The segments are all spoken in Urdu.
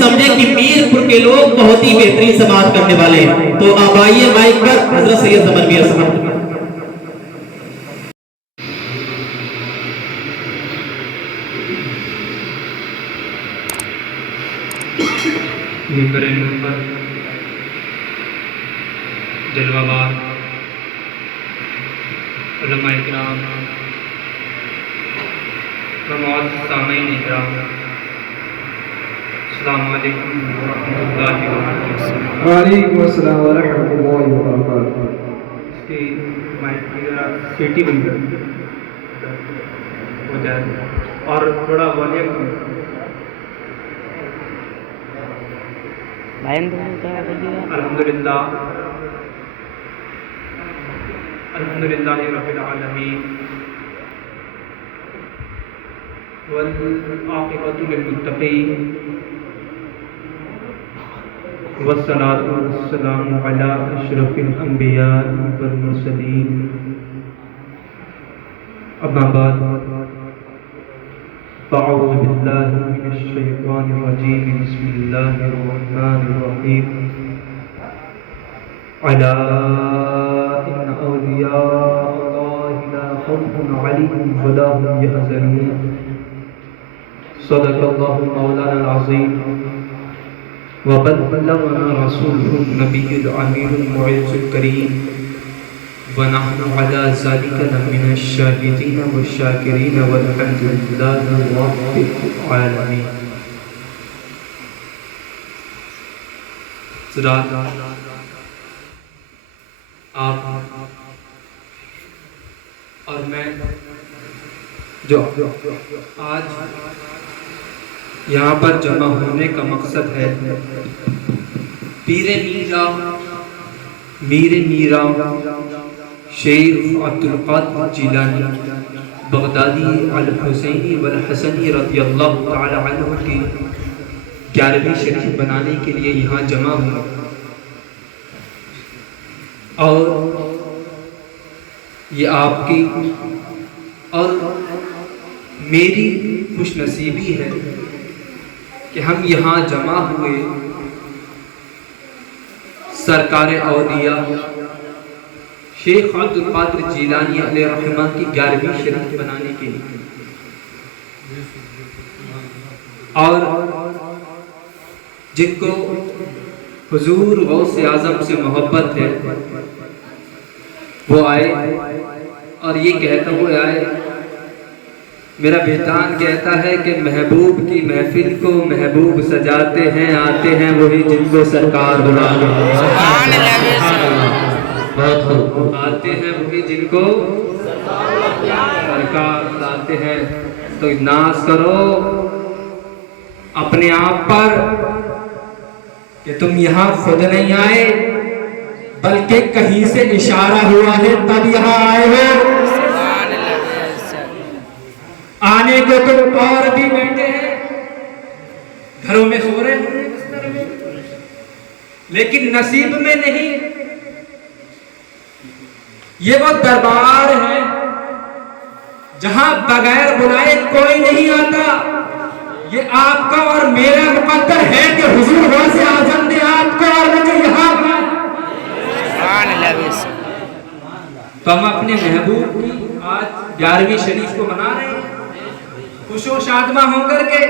سمجھے کہ میرپور کے لوگ بہت ہی بہترین سماعت کرنے والے ہیں. تو آپ آئیے مائک پر حضرت سید زمر میاں صاحب. ممبر منبر جلوہ بار علماء اکرام معزز سامعین اکرام، السلام علیکم ورحمۃ اللہ وبرکاتہ. وعلیکم السلام ورحمۃ اللہ وبرکاتہ. اس کی مائک کی ذرا سیٹی بند ہو جائے اور تھوڑا والیوم الحمدللہ رب العالمین والعاقبۃ للمتقین والصلاۃ والسلام علی اشرف الانبیاء والمرسلین. اما بعد فاعوذ باللہ من الشیطان الرجیم. بسم اللہ الرحمن الرحیم. الا ان اولیاء اللہ لا خوف علیہم ولا هم یحزنون. صدق اللہ مولانا العظیم وبلغنا رسوله النبی الامین المعز الکریم ونحن على ذلك لمن الشاهدين والشاكرين والحمد لله رب العالمين. آپ اور میں جو آج یہاں پر جمع ہونے کا مقصد ہے میر میرا شیخ عبد القادر جیلانی بغدادی الحسینی والحسنی رضی اللہ تعالی عنہ کی 11ویں شریف بنانے کے لیے یہاں جمع ہوا، اور یہ آپ کی اور میری خوش نصیبی ہے کہ ہم یہاں جمع ہوئے سرکار اولیاء شیخ عبد القادر جیلانی علیہ رحمہ کی 11ویں شریف بنانے کے لیے. اور جن کو حضور غوث اعظم سے محبت ہے وہ آئے اور یہ کہتا ہوئے آئے. میرا بیٹان کہتا ہے کہ محبوب کی محفل کو محبوب سجاتے ہیں، آتے ہیں وہی جن کو سرکار بلاتے ہیں. آتے ہیں وہی جن کو سرکار بلاتے ہیں. تو ناز کرو اپنے آپ پر کہ تم یہاں خود نہیں آئے بلکہ کہیں سے اشارہ ہوا ہے تب یہاں آئے ہو. آنے کو تم اور بھی بیٹھے ہیں، گھروں میں سو رہے ہیں، لیکن نصیب میں نہیں. یہ وہ دربار ہے جہاں بغیر بلائے کوئی نہیں آتا. یہ آپ کا اور میرا مقدر ہے کہ حضور غوث اعظم نے آپ کو اور مجھے یہاں تو ہم اپنے محبوب کی آج 11ویں شریف کو منا رہے ہیں خوش و شادماں ہو کر کے.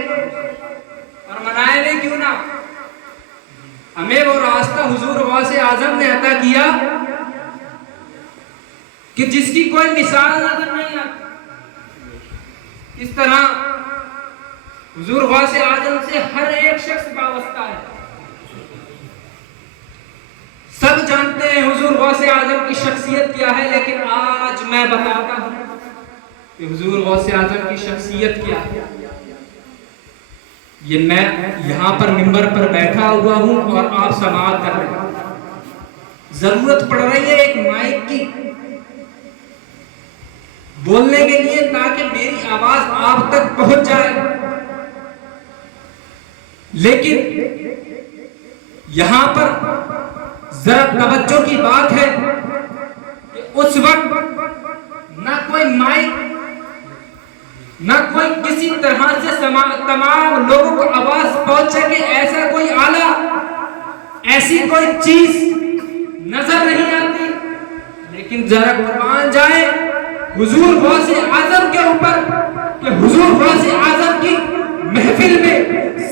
اور منائے لے کیوں نہ، ہمیں وہ راستہ حضور غوث اعظم نے عطا کیا کہ جس کی کوئی مثال نظر نہیں آتی. اس طرح حضور غوث اعظم سے ہر ایک شخص وابستہ ہے. سب جانتے ہیں حضور غوث اعظم کی شخصیت کیا ہے، لیکن آج میں بتاتا ہوں کہ حضور غوث اعظم کی شخصیت کیا ہے. یہ میں یہاں پر منبر پر بیٹھا ہوا ہوں اور آپ سماعت کر رہے ہیں. ضرورت پڑ رہی ہے ایک مائک کی بولنے کے لیے تاکہ میری آواز آپ تک پہنچ جائے. لیکن یہاں پر ذرا توجہ کی بات ہے کہ اس وقت نہ کوئی مائک نہ کوئی کسی طرح سے تمام لوگوں کو آواز پہنچے کہ ایسا کوئی آلہ، ایسی کوئی چیز نظر نہیں آتی. لیکن ذرا قربان جائے حضور غوث اعظم کے اوپر کہ حضور غوث اعظم کی محفل میں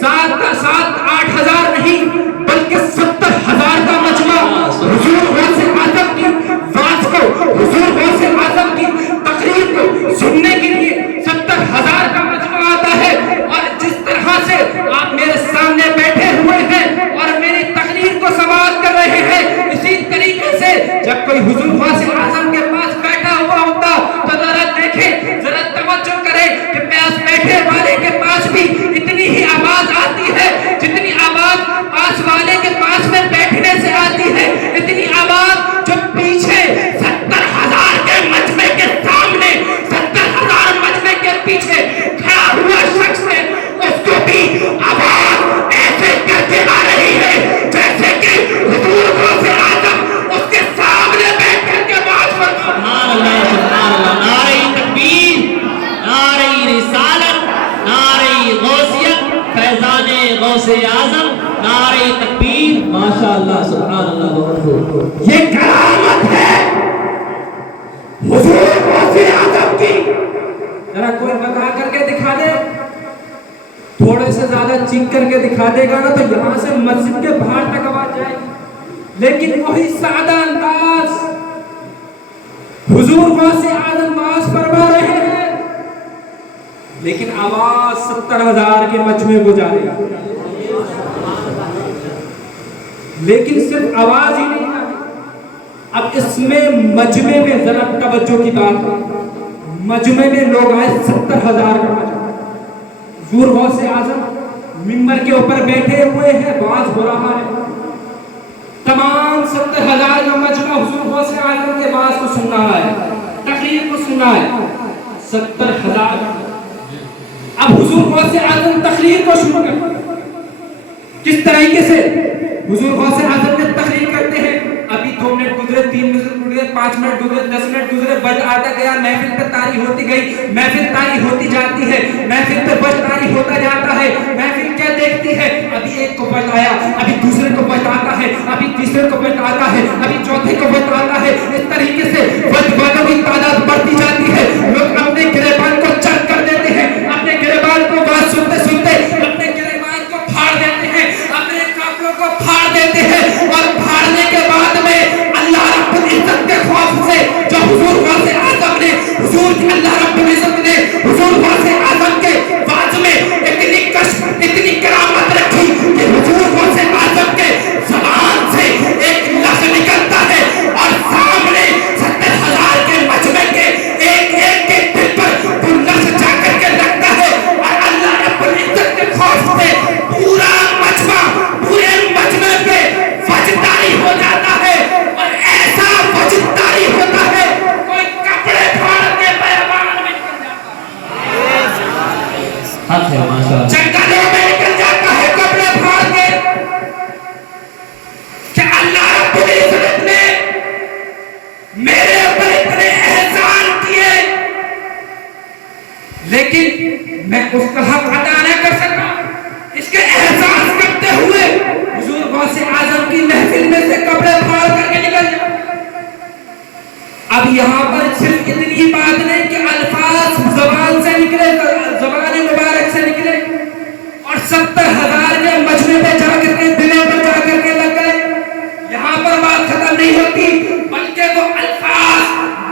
7-8 ہزار نہیں بلکہ 70,000 کا مجمع حضور غوث اعظم کی واز کو، حضور غوث اعظم کی تقریر کو سننے کے لیے 70,000 کا مجمع آتا ہے. اور جس طرح سے آپ میرے سامنے بیٹھے ہوئے ہیں اور میری تقریر کو سماعت کر رہے ہیں، اسی طریقے سے جب کوئی حضور غوث اعظم کے پاس بیٹھا ہوا ہوتا تو ذرا دیکھیں، ذرا توجہ کریں کہ پاس بیٹھے والے کے پاس بھی اتنی ہی آواز آتی ہے جتنی آواز پاس والے کے پاس میں بیٹھنے سے آتی ہے. اتنی آواز جو پیچھے 70,000 کے مجمع کے سامنے 70,000 مجمع کے پیچھے کھڑا ہوا شخص ہے، اس کو بھی آواز ایسے کرتے آ رہی ہے جیسے کہ حضور غوث اعظم اس کے سامنے بیٹھ کر کے بات فرما. سبحان اللہ سبحان اللہ. نعرہ تکبیر، نعرہ رسالت، نعرہ غوثیت، فیضان غوث اعظم، نعرہ تکبیر. ماشاء اللہ سبحان اللہ. بہت خوب. یہ کرامت ہے حضور غوث اعظم کی. ذرا کوئی بتا کر کے دکھا دے، تھوڑے سے زیادہ چیخ کر کے دکھا دے گا نا تو یہاں سے مسجد کے باہر تک آواز جائے گی. لیکن وہی سادہ انداز حضور غوث اعظم باز فرما رہے ہیں، لیکن آواز 70,000 کے مجمع کو جا رہی ہے. لیکن صرف آواز ہی نہیں آئی. اب اس میں مجمع میں ذرا توجہ کی بات ہے، مجمع میں لوگ آئے 70,000 کا مجمع. حضور غوث اعظم منبر کے اوپر بیٹھے ہوئے ہیں، باز ہو رہا ہے. تمام 70,000 کا مجمع حضور غوث اعظم کے باز کو سن رہا ہے، تقریر کو سن رہا ہے. 70,000. اب حضور غوث اعظم تقریر کو شروع کرتے ہیں. کس طریقے سے حضور غوث اعظم نے تقریر کرتے ہیں؟ ابھی 2 منٹ گزرے، 3 منٹ گزرے، 5 منٹ گزرے، 10 منٹ گزرے، بج آتا گیا، محفل پہ طاری ہوتی گئی، محفل طاری ہوتی جاتی ہے، محفل پہ بج طاری ہوتا جاتا ہے. محفل کیا دیکھتی ہے؟ ابھی ایک کو بج آیا، ابھی دوسرے کو بج آتا ہے، ابھی تیسرے کو بج آتا ہے، ابھی چوتھے کو بج آتا ہے. اس طریقے سے بج والوں کی تعداد بڑھتی جاتی ہے. لوگ اپنے گریبان کو چک کر دیتے ہیں، اپنے گریبان کو بات سنتے سنتے اپنے گریبان کو پھاڑ دیتے ہیں، اپنے کپڑوں کو پھاڑ دیتے ہیں. اور پھاڑنے کے بعد میں اللہ رب العزت کے خوف سے جو حضور غوث اعظم نے، حضور اللہ رب العزت نے حضور غوث اعظم کے واز میں اتنی کشف، اتنی کرامت رکھی کہ حضور غوث اعظم کے زبان سے ایک لفظ نکلتا ہے اور سامنے 70,000 کے مجمع کے ایک ایک کے دل پر وہ لفظ جا کر کے لگتا ہے. اور اللہ رب العزت کے خوف سے پورا مجمع، پورے مجمع پہ فجداری ہو جاتا ہے. اور ایسا فجداری ہوتا ہے کوئی کپڑے پھاڑ کے بیابان میں نکل جاتا ہے، حق ہے ماشاء اللہ. جنگلوں میں نکل جاتا ہے کپڑے پھاڑ کے. کہ اللہ رب العزت نے میرے اوپر اتنے احسان کیے لیکن میں اس کا حق ادا نہ کر سکا. اس کے احساس کرتے ہوئے حضور غوث اعظم کی محفل میں سے کپڑے پھاڑ کر کے نکل جاؤ. اب یہاں پر صرف اتنی ہی بات نہیں کہ الفاظ زبان سے نکلے، زبان مبارک سے نکلے اور 70,000 کے مجمع پہ جا کر کے دلوں پر جا کر کے لگ گئے. یہاں پر بات ختم نہیں ہوتی بلکہ وہ الفاظ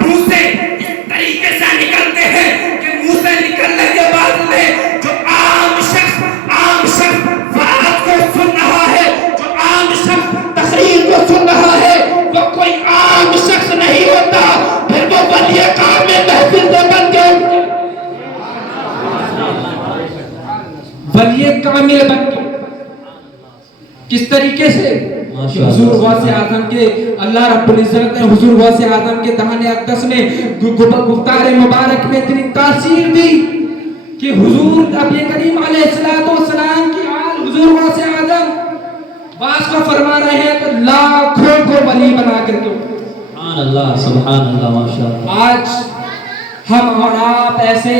منہ سے اس طریقے سے نکلتے ہیں کہ منہ سے نکلنے کے بعد میں جو عام شخص بات کو سن رہا ہے، جو عام شخص تقریر کو سن رہا ہے، وہ کوئی عام شخص نہیں ہوتا، پھر وہ ولی کام میں محفل سے بن گئے، ولی کامل بن گئے. کس طریقے سے؟ حضور غوث اعظم کے اللہ رب العزت نے حضور غوث اعظم کے دہان اقدس میں گفتار مبارک میں اتنی تاثیر دی کہ حضور نبی کریم علیہ السلام کی آل حضور غوث اعظم بعض کو فرما رہے ہیں تو لاکھوں کو ولی بنا کر کے. سبحان اللہ سبحان اللہ ماشاء اللہ. آج ہم اور آپ ایسے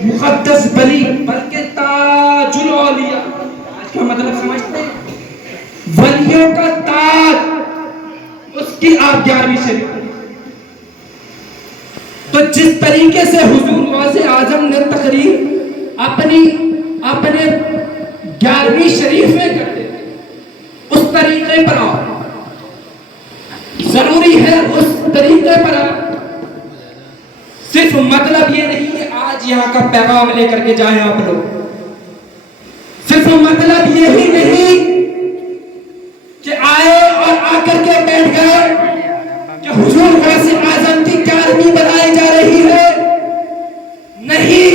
مقدس بلی بلکہ تاج الاولیاء، تاج کا مطلب سمجھتے ہیں؟ ولیوں کا تاج، اس کی آپ 11ویں شریف۔ تو جس طریقے سے حضور غوث اعظم نے تقریر اپنے 11ویں شریف میں کرتے تھے، اس طریقے پر آؤ، ضروری ہے اس طریقے پر آؤ۔ صرف مطلب یہ نہیں کہ آج یہاں کا پیغام لے کر کے جائیں آپ لوگ، صرف مطلب یہی نہیں کہ آئے اور آ کر کے بیٹھ گئے کہ حضور غوث اعظم کی 11ویں بنائی جا رہی ہے، نہیں،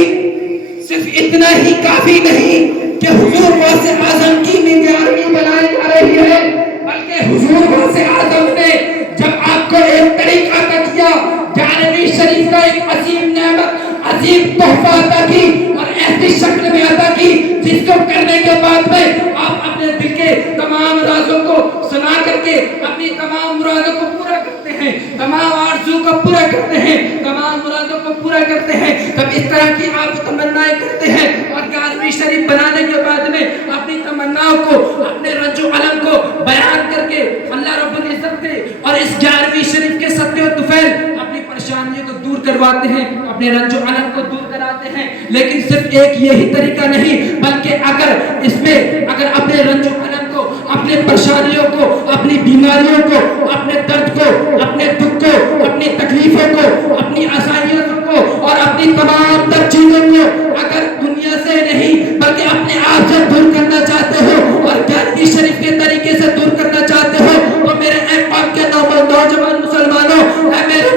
صرف اتنا ہی کافی نہیں کہ حضور غوث اعظم کی 11ویں بنائی جا رہی ہے، بلکہ حضور غوث اعظم نے جب آپ کو ایک طریقہ عطا کیا، 11ویں شریف کا ایک عظیم نعمت، عظیم تحفہ عطا کی، اور ایسی شکل میں عطا کی جس کو کرنے کے بعد میں آپ اپنے دل کے تمام رازوں کو سنا کر کے اپنی تمام مرادوں کو پورا کرتے ہیں، تمام آرزو کو پورا کرتے ہیں، تمام مرادوں کو پورا کرتے ہیں۔ تب اس طرح کی آپ تمنائیں کرتے ہیں، اور 11ویں شریف بنانے کے بعد میں اپنی تمناؤں کو، اپنے رنج و الم کو بیان کر کے اللہ رب العزت سے اور اس 11ویں شریف کے صدقے و طفیل اپنی پریشانیوں کو دور کرواتے ہیں، اپنے رنج و الم کو دور کراتے ہیں۔ لیکن صرف ایک یہی طریقہ نہیں، بلکہ اگر اپنے رنج و الم کو، اپنے پریشانیوں کو، اپنی بیماریوں کو، اپنے درد کو، اپنے دکھ کو، اپنی تکلیفوں کو، اپنی آسانیوں کو اور اپنی تمام تر چیزوں کو اگر دنیا سے نہیں بلکہ اپنے آپ سے دور کرنا چاہتے ہو اور 11ویں شریف کے طریقے سے دور کرنا چاہتے ہو، تو میرے اے پاک کے نوجوان مسلمانوں، اے میرے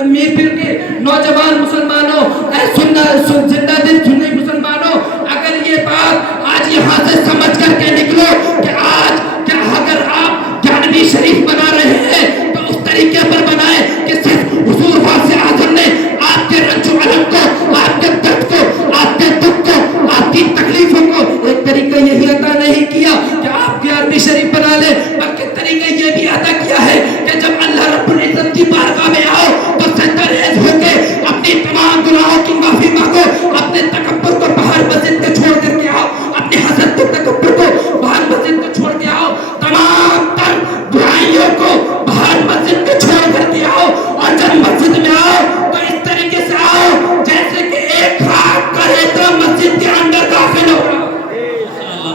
امیر پیر کے نوجوان مسلمانوں، اے زندہ دل سنی مسلمانوں، اگر یہ بات آج یہاں سے سمجھ کر کے نکلو کہ آج کیا اگر آپ 11ویں شریف بنا رہے ہیں تو اس طریقے پر بنائیں کہ صرف حضور غوث اعظم نے آپ کے رنج و الم کو، آپ کے درد کو، آپ کے دکھ کو، آپ کی تکلیفوں کو ایک طریقہ یہی عطا نہیں کیا کہ آپ 11ویں شریف بنا لیں، بلکہ طریقہ یہ بھی عطا کیا ہے کہ جب اللہ رب العزت کی بارگاہ میں آؤ تو سجدہ ریز ہو کے اپنی تمام گناہوں کی معافی مانگو، اپنے تکبر کو باہر مسجد کے چھوڑ کر کے آؤ، اپنے حسد کو، تکبر کو باہر مسجد کو چھوڑ کے آؤ، تمام تر برائیوں کو باہر مسجد کے چھوڑ کر کے آؤ، اور جب مسجد میں آؤ تو اس طریقے سے آؤ جیسے کہ ایک خاک کا ریتا مسجد کے اندر داخل ہو رہا۔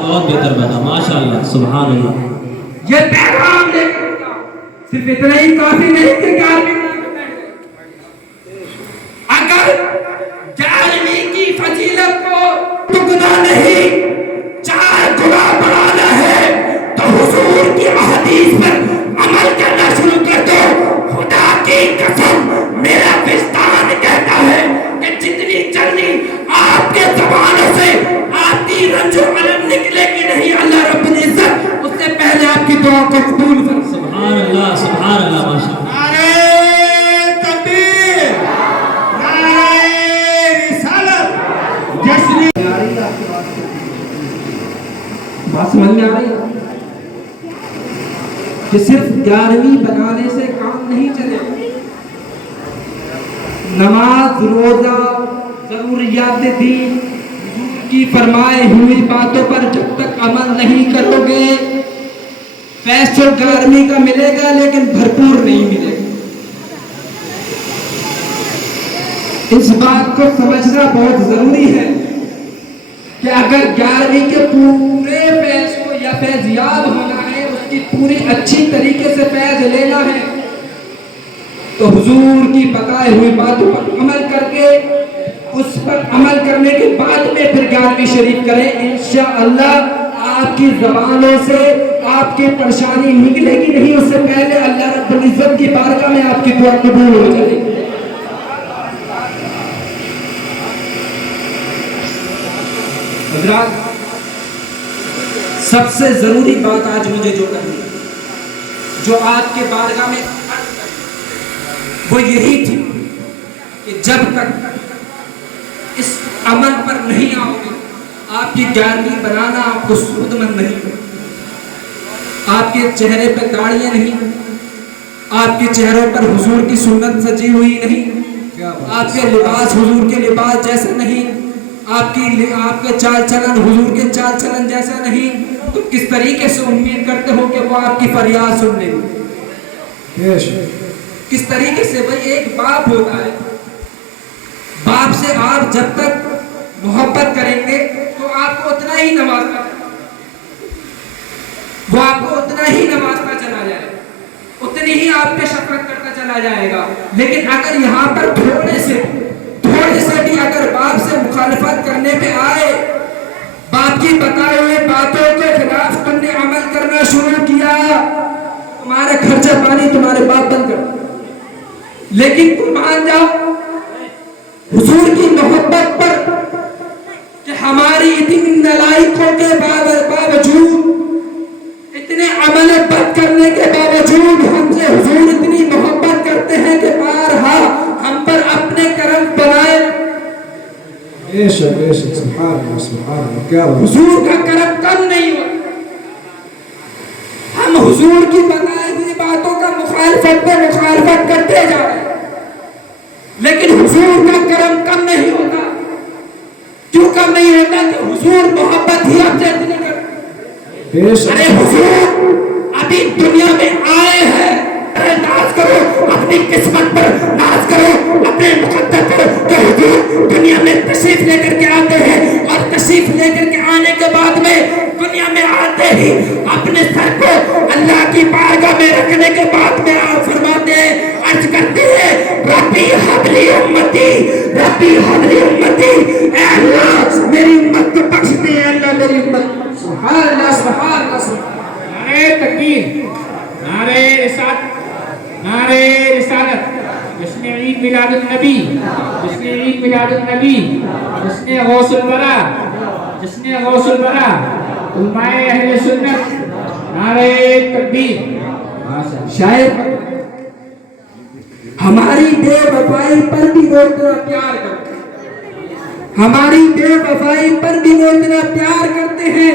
بہت بہتر بتا، ماشاءاللہ، سبحان اللہ۔ یہ پیغام لے کر آؤ، صرف اتنا ہی کافی نہیں کہ 11ویں اگر 11ویں کی فضیلت کو دگنا نہیں 4 گنا بڑھانا ہے تو حضور کی احادیث پر عمل کرنا شروع کر دو۔ خدا کی قسم میرا وجدان کہتا ہے کہ جتنی جلدی آپ کے زبانوں سے آپ کی رنج و الم نکلے گی نہیں، اللہ رب العزت اس سے پہلے آپ کی دعا کو قبول کر۔ سبحان اللہ، سبحان اللہ، ماشاءاللہ۔ بات سمجھ میں آ رہی ہے کہ صرف 11ویں بنانے سے کام نہیں چلے، نماز، روزہ، ضروریات دین کی فرمائے ہوئی باتوں پر جب تک عمل نہیں کرو گے، پیسوں 11ویں کا ملے گا لیکن بھرپور نہیں ملے گا۔ اس بات کو سمجھنا بہت ضروری ہے کہ اگر 11ویں کے پورے فیض کو یا فیضیاب ہونا ہے، اس کی پوری اچھی طریقے سے فیض لینا ہے، تو حضور کی بتائے ہوئی باتوں پر عمل کر کے، اس پر عمل کرنے کے بعد میں پھر 11ویں شریف کریں، انشاءاللہ آپ کی زبانوں سے آپ کی پریشانی نکلے گی نہیں، اس سے پہلے اللہ رب العزت کی بارگاہ میں آپ کی دعا قبول ہو جائے گی۔ حضرات، سب سے ضروری بات آج مجھے جو کرنی ہے، جو آپ کے بارگاہ میں وہ یہی تھی کہ جب تک اس عمل پر نہیں آؤ گے، آپ کی 11ویں بنانا آپ کو سود مند نہیں ہوگا، آپ کے چہرے پہ داڑیاں نہیں، آپ کے چہروں پر حضور کی سنت سجی ہوئی نہیں، آپ کے لباس حضور کے لباس جیسا نہیں، آپ کے چال چلن حضور کے چال چلن جیسا نہیں، تو کس طریقے سے امید کرتے ہو کہ وہ آپ کی فریاد سن لیں گے؟ کس طریقے سے؟ بھائی ایک باپ ہوتا ہے، باپ سے آپ جب تک محبت کریں گے تو آپ کو اتنا ہی نوازتا ہے، وہ آپ کو اتنا ہی نوازتا چلا جائے گا، اتنی ہی آپ پہ شفقت کرتا چلا جائے گا۔ لیکن اگر یہاں پر تھوڑے سے بھی اگر باپ سے مخالفت کرنے پہ آئے، باپ کی بتائے ہوئے باتوں کے خلاف تم نے عمل کرنا شروع کیا، تمہارا خرچہ پانی تمہارے باپ بند کر، لیکن تم مان جاؤ حضور کی محبت پر کہ ہماری اتنی نالائقوں کے باوجود، اتنے عمل بد کرنے کے باوجود ہم سے حضور اتنی محبت کرتے ہیں کہ بارہا ہم پر اپنے کرم بنائے۔ سبحان اللہ کیا حضور کا کرم کم نہیں ہوا، ہم حضور کی بتائی ہوئی باتوں کا مخالفت پہ مخالفت کرتے جا رہے ہیں، لیکن حضور کا کرم کم نہیں ہوتا۔ کیوں کم نہیں ہوتا؟ کہ حضور محبت ہی ہم سے اتنی کرتے۔ ارے حضور ابھی دنیا میں آئے ہیں، ناز کرو اپنی قسمت پر، ناز کرو اپنے مقدر پر کہ حضور دنیا میں تشریف لے کر کے آتے ہیں، اور تشریف لے کر کے آنے کے بعد میں دنیا میں آتے ہی اپنے سر کو اللہ کی بارگاہ میں رکھنے کے بعد میں آپ فرماتے ہیں، عرض کرتے ہیں ربی حبلی امتی، ربی حبلی امتی، اے اللہ میری امت کو بخش دے، اے اللہ میری امت۔ سبحان اللہ سبحان اللہ۔ نعرہ تکبیر، نعرہ رسالت، نعرہ رسالت، جشن عید میلاد النبی، جشن عید میلاد النبی، جشن غوث الورا، جشن غوث الورا، علماء اہل سنت، نعرہ تکبیر۔ شاید ہماری بے وفائی پر بھی وہ اتنا پیار کرتے ہیں، ہماری بے وفائی پر بھی وہ اتنا پیار کرتے ہیں۔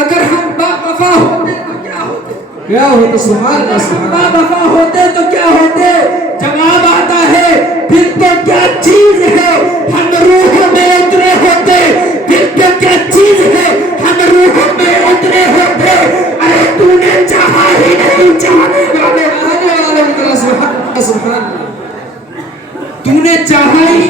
اگر ہم با وفا ہوتے تو کیا ہوتے؟ کیا ہوتا؟ سبحان اللہ با وفا ہوتے تو کیا ہوتے؟ جواب آتا ہے پھر تو کیا چیز ہے ہم روح میں اترے ہوتے، پھر تو کیا چیز ہے ہم روح میں اترے ہوتے۔ ارے تو نے چاہا ہی نہیں، چاہنے والے سبحان اللہ تو نے چاہا ہی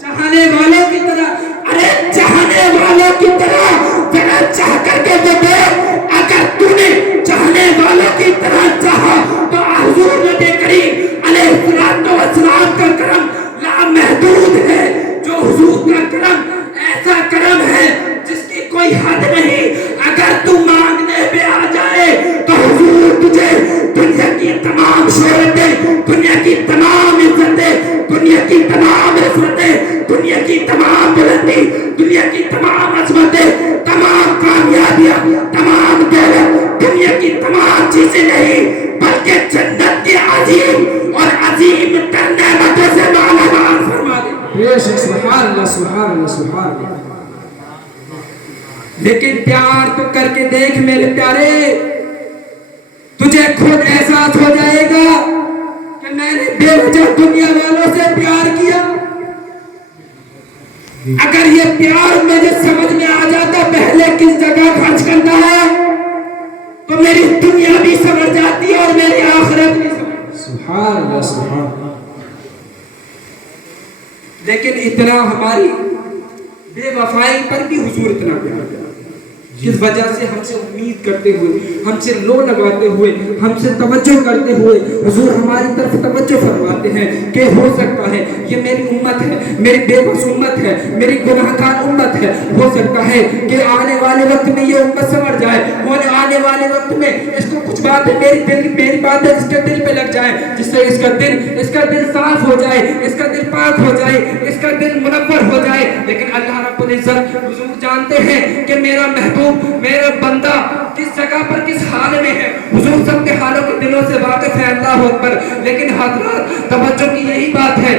چاہنے والوں کی طرح، ارے چاہنے والوں کی طرح ذرا چاہ کر کے وہ دیکھ، اگر تو نے چاہنے والوں کی طرح چاہا تو حضور نبی کریم علیہ السلام کا کرم لامحدود ہے، جو حضور کا کرم ایسا کرم ہے جس کی کوئی حد نہیں۔ اگر تو مانگنے پہ آ جائے تو حضور تجھے دنیا کی تمام شہرتیں، دنیا کی تمام عزتیں، دنیا کی تمام رفعتیں، دنیا کی تمام بلندی، دنیا کی تمام عظمتیں، تمام کامیابیاں، تمام دولت، دنیا کی تمام چیزیں نہیں بلکہ جنت کی عظیم اور عظیم تر نعمتوں سے مالا مال فرما دے۔ سبحان اللہ سبحان اللہ سبحان اللہ۔ لیکن پیار تو کر کے دیکھ میرے پیارے، تجھے خود احساس ہو جائے گا کہ میں نے بے وجہ دنیا والوں سے پیار کیا۔ اگر یہ پیار مجھے سمجھ میں آ جاتا پہلے کس جگہ خرچ کرنا ہے تو میری دنیا بھی سمجھ جاتی اور میری آخرت بھی سمجھ۔ سبحان اللہ سبحان اللہ۔ لیکن اتنا ہماری بے وفائی پر بھی حضور اتنا پیار کرتا، جس وجہ سے ہم سے امید کرتے ہوئے، ہم سے لو لگاتے ہوئے، ہم سے توجہ کرتے ہوئے حضور ہماری طرف توجہ فرماتے ہیں کہ ہو سکتا ہے یہ میری امت ہے، میری بے بس امت ہے، میری گناہگار امت ہے، ہو سکتا ہے کہ آنے والے وقت میں یہ امت سنور جائے، اور آنے والے وقت میں اس کو کچھ باتیں میری باتیں اس کے دل پہ لگ جائیں، جس سے اس کا دل صاف ہو جائے، اس کا دل پاک ہو جائے، اس کا دل منور ہو جائے۔ لیکن اللہ رب العزت حضور جانتے ہیں کہ میرا محبوب، میرا بندہ کس جگہ پر کس حال میں ہے، حضور سب کے حالوں کے دلوں سے واقف ہے، اللہ اکبر۔ لیکن حضرات توجہ کی یہی بات ہے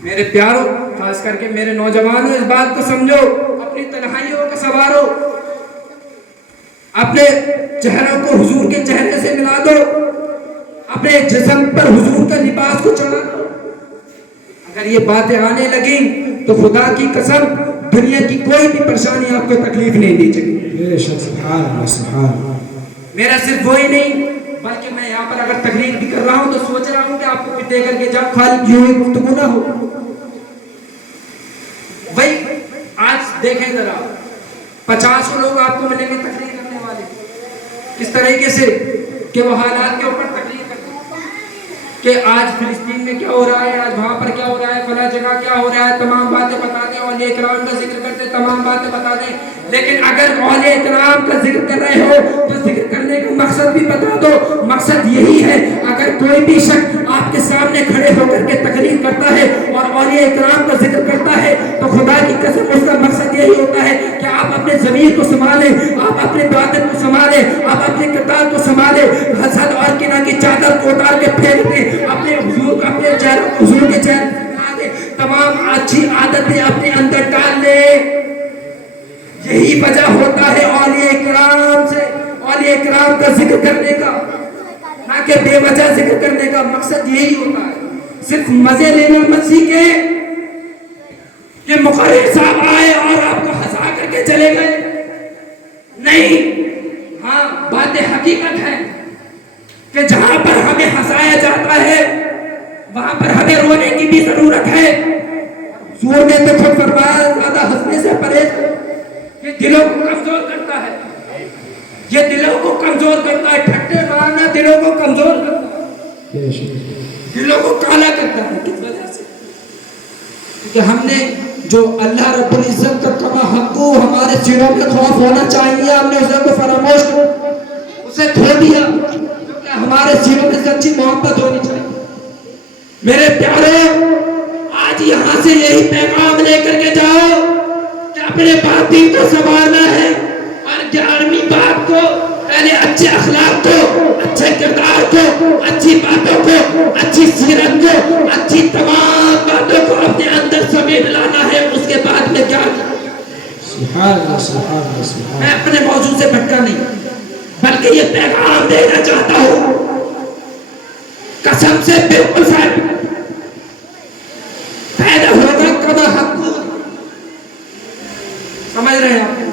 میرے پیاروں، خاص کر کے میرے نوجوانوں، اس بات کو سمجھو، اپنی تنہائیوں کو سنوارو، اپنے چہروں کو حضور کے چہرے سے ملا دو، اپنے جسم پر حضور کا لباس کو چڑھا دو۔ اگر یہ باتیں آنے لگیں تو خدا کی قسم دنیا کی کوئی بھی پریشانی آپ کو تکلیف نہیں دی جائے۔ سبحان اللہ سبحان اللہ۔ میرا صرف وہی نہیں بلکہ میں یہاں پر اگر تقریر بھی کر رہا ہوں تو سوچ رہا ہوں کہ آپ کو کچھ دے کر کے جب خالی یوں ہی گفتگو نہ ہو۔ وہی آج دیکھیں ذرا 50 لوگ آپ کو ملیں گے تقریر کرنے والے، کس طریقے سے کہ وہ حالات کے اوپر تقریر کرتے ہیں کہ آج فلسطین میں کیا ہو رہا ہے، آج وہاں پر کیا ہو رہا ہے، فلاں جگہ کیا ہو رہا ہے، تمام باتیں بتا دیں، اولیاء کرام کا ذکر کرتے ہیں، تمام باتیں بتا دیں۔ لیکن اگر اولیاء کرام کا ذکر کر رہے ہو تو ذکر کرنے کا مقصد بھی بتا دو۔ مقصد یہی ہے، اگر کوئی بھی شخص آپ کے سامنے کھڑے ہو کر کے تقریر کرتا ہے اور اولیاء کرام کا ذکر کرتا ہے تو خدا کی قسم اس کا مقصد یہی ہوتا ہے کہ آپ اپنے ضمیر کو سنبھالیں، آپ اپنے باطن کو سنبھالیں، آپ اپنے کردار کو سنبھالیں، حسد اور کینہ کی چادر کو اتار کے پھینک دیں، اپنے حضور کے چہرے سے ملا دیں، تمام اچھی عادتیں اپنے اندر ڈال لیں۔ یہی وجہ ہوتا ہے اولیاء کرام سے، اولیاء کرام کا ذکر کرنے کا، نہ کہ بے وجہ ذکر کرنے کا۔ مقصد یہی ہوتا ہے، صرف مزے لینا مت سیکھیں کہ مقرر صاحب آئے اور آپ کو ہنسا کر کے چلے گئے، نہیں۔ ہاں، بات حقیقت ہے کہ جہاں پر ہمیں ہنسایا جاتا ہے وہاں پر ہمیں رونے کی بھی ضرورت ہے۔ حضور نے تو خود فرمایا زیادہ ہنسنے سے پرہیز کرو، یہ دلوں کو کمزور کرتا ہے، یہ دلوں کو کمزور کرتا ہے، ٹھٹے مارنا دلوں کو کمزور کرتا ہے، دلوں کو کالا کرتا ہے۔ کس وجہ سے؟ کہ ہم نے جو اللہ رب العزت کا کما حقو ہمارے سینوں میں خوف ہونا چاہیے، ہم نے اسے کو فراموش کر اسے کھو دیا، کیونکہ ہمارے سینوں میں سچی محبت ہونی چاہیے۔ میرے پیارے، آج یہاں سے یہی پیغام لے کر کے جاؤ کہ اپنے باطن کو سنبھالنا ہے، اور 11ویں بات کو پہلے اچھے اخلاق کو، اچھے کردار کو، اچھی باتوں کو، اچھی سیرت کو، اچھی تمام باتوں کو اپنے اندر سمیٹ لانا ہے۔ اس کے بعد میں کیا سبحان اللہ سبحان اللہ سبحان میں اپنے موضوع سے بھٹکا نہیں بلکہ یہ پیغام دینا چاہتا ہوں، قسم سے بالکل صاحب پیدا ہوگا کما حق، سمجھ رہے ہیں آپ؟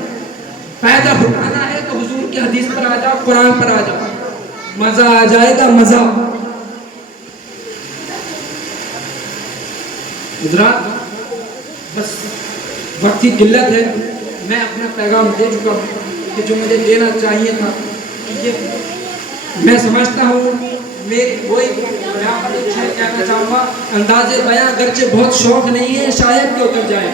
پیدا ہونا ہے تو حضور کی حدیث پر آ جاؤ، قرآن پر آ جاؤ، مزہ آ جائے گا، مزہ۔ حضرات، بس وقت کی قلت ہے، میں اپنا پیغام دے چکا ہوں کہ جو مجھے دینا چاہیے تھا یہ میں سمجھتا ہوں۔ میری وہی یہاں پر ایک شعر کہنا چاہوں گا، انداز بیاں اگرچہ بہت شوق نہیں ہے، شاید کہ اتر جائے،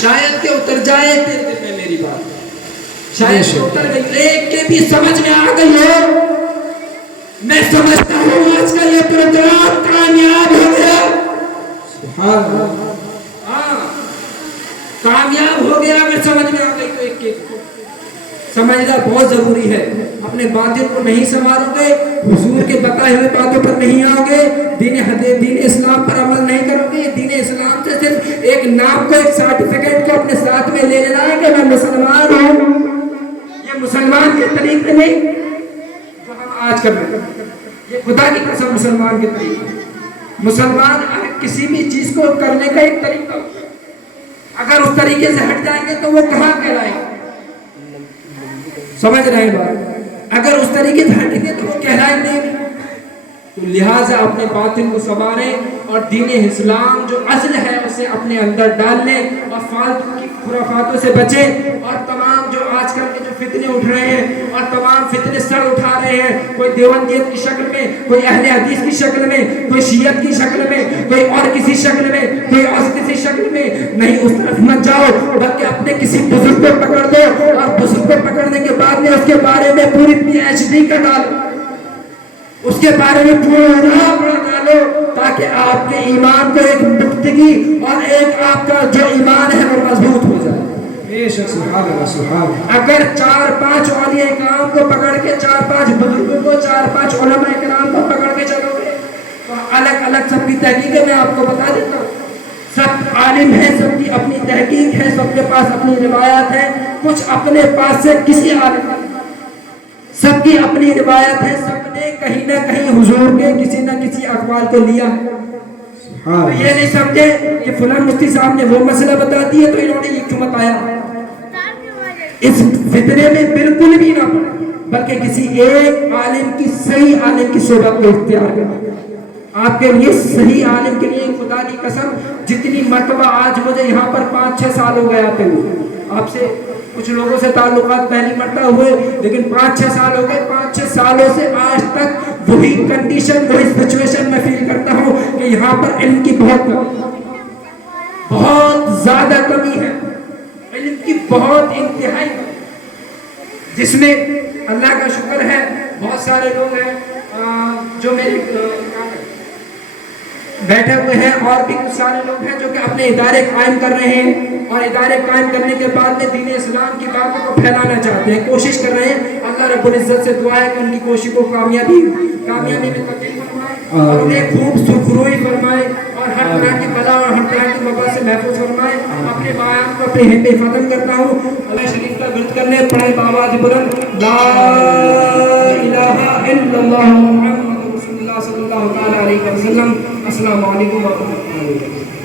شاید کہ اتر جائے تیرے دل میں میری بات، شاید کہ اتر گئی، ایک کے بھی سمجھ میں آ گئی ہو۔ میں سمجھتا ہوں آج کا یہ پروگرام کامیاب ہو گیا، سبحان اللہ۔ ہاں کامیاب ہو گیا، اگر سمجھ میں آ گئی تو ایک کے سمجھنا بہت ضروری ہے۔ اپنے باطن کو نہیں سنوارو گے، حضور کے بتائے ہوئے باتوں پر نہیں آؤ گے، دین اسلام پر عمل نہیں کرو گے۔ دین اسلام سے صرف ایک نام کو، ایک سرٹیفکیٹ کو اپنے ساتھ میں لے لینا ہے کہ میں مسلمان ہوں، یہ مسلمان کے طریقے نہیں جو ہم آج کر رہے ہیں، یہ خدا کی قسم مسلمان کے طریقے۔ مسلمان کسی بھی چیز کو کرنے کا ایک طریقہ ہوتا ہے، اگر اس طریقے سے ہٹ جائیں گے تو وہ کہاں کہلائیں گے؟ سمجھ رہے ہیں بات؟ اگر اس طریقے سے ہٹیں گے تو وہ کہلائیں گے۔ تو لہٰذا اپنے باطن کو سنواریں اور دین اسلام جو اصل ہے اسے اپنے اندر ڈال لیں، اور فالتو کی خرافاتوں سے بچیں، اور تمام جو آج کل کے جو فتنے اٹھ رہے ہیں اور تمام فتنے سر اٹھا رہے ہیں، کوئی دیوبندیت کی شکل میں، کوئی اہل حدیث کی شکل میں، کوئی شیعت کی شکل میں، کوئی اور کسی شکل میں، کوئی اور کسی شکل میں، نہیں اس طرف مت جاؤ، بلکہ اپنے کسی بزرگ کو پکڑ دو، اور بزرگ کو پکڑنے کے بعد میں اس کے بارے میں پوری PhD کا ڈالو، اس کے بارے میں پورا پڑھ ڈالو، تاکہ آپ کے ایمان کو ایک نقطگی اور ایک آپ کا جو ایمان ہے وہ مضبوط ہو جائے۔ سبحان اللہ سبحان اللہ۔ اگر 4-5 اولیاء کرام کو پکڑ کے، 4-5 بزرگوں کو، 4-5 علماء کرام کو پکڑ کے چلو گے تو الگ الگ الگ سب کی تحقیق ہے, میں آپ کو بتا دیتا ہوں. سب عالم ہیں, سب کی اپنی تحقیق ہے, سب کے پاس اپنی روایات ہیں, کچھ اپنے پاس سے کسی عالم, سب کی اپنی روایت ہے, سب نے کہیں نہ کہیں حضور کے کسی نہ کسی اقوال کو لیا. تو یہ نہیں سمجھے کہ فلاں مفتی صاحب نے وہ مسئلہ بتا دیا تو انہوں نے یہ کیوں بتایا. اس فتنے میں بالکل بھی نہ پڑے, بلکہ کسی ایک عالم کی, صحیح عالم کی صحبت کو اختیار کریں. آپ کے لیے صحیح عالم کے لیے خدا کی قسم, جتنی مرتبہ آج مجھے یہاں پر 5-6 سال ہو گئے آتے ہوئے, آپ سے کچھ لوگوں سے تعلقات پہلی مرتبہ ہوئے, لیکن 5-6 سال ہو گئے. 5-6 سالوں سے آج تک وہی کنڈیشن, وہی سچویشن میں فیل کرتا ہوں کہ یہاں پر علم کی بہت زیادہ کمی ہے, علم کی بہت انتہائی, جس میں اللہ کا شکر ہے بہت سارے لوگ ہیں جو میرے بیٹھے ہوئے ہیں, اور بھی کچھ سارے لوگ ہیں جو کہ اپنے ادارے قائم کر رہے ہیں, اور ادارے قائم کرنے کے بعد میں دین اسلام کی باتوں کو پھیلانا چاہتے ہیں, کوشش کر رہے ہیں. اللہ رب العزت سے دعا ہے کہ ان کی کوشش کو کامیابی میں تبدیل فرمائے, اور انہیں خوب سرخروئی فرمائے, اور ہر طرح کی بلا اور ہر طرح کی وبا سے محفوظ فرمائے. اپنے بیان کو اپنے ہند پہ ختم کرتا ہوں. اللہ شریف کا ورد کرنے پڑھے بآواز بلند لا الہ الا اللہ محمد رسول اللہ صلی اللہ تعالی علیہ وسلم. السلام علیکم ورحمۃ اللہ.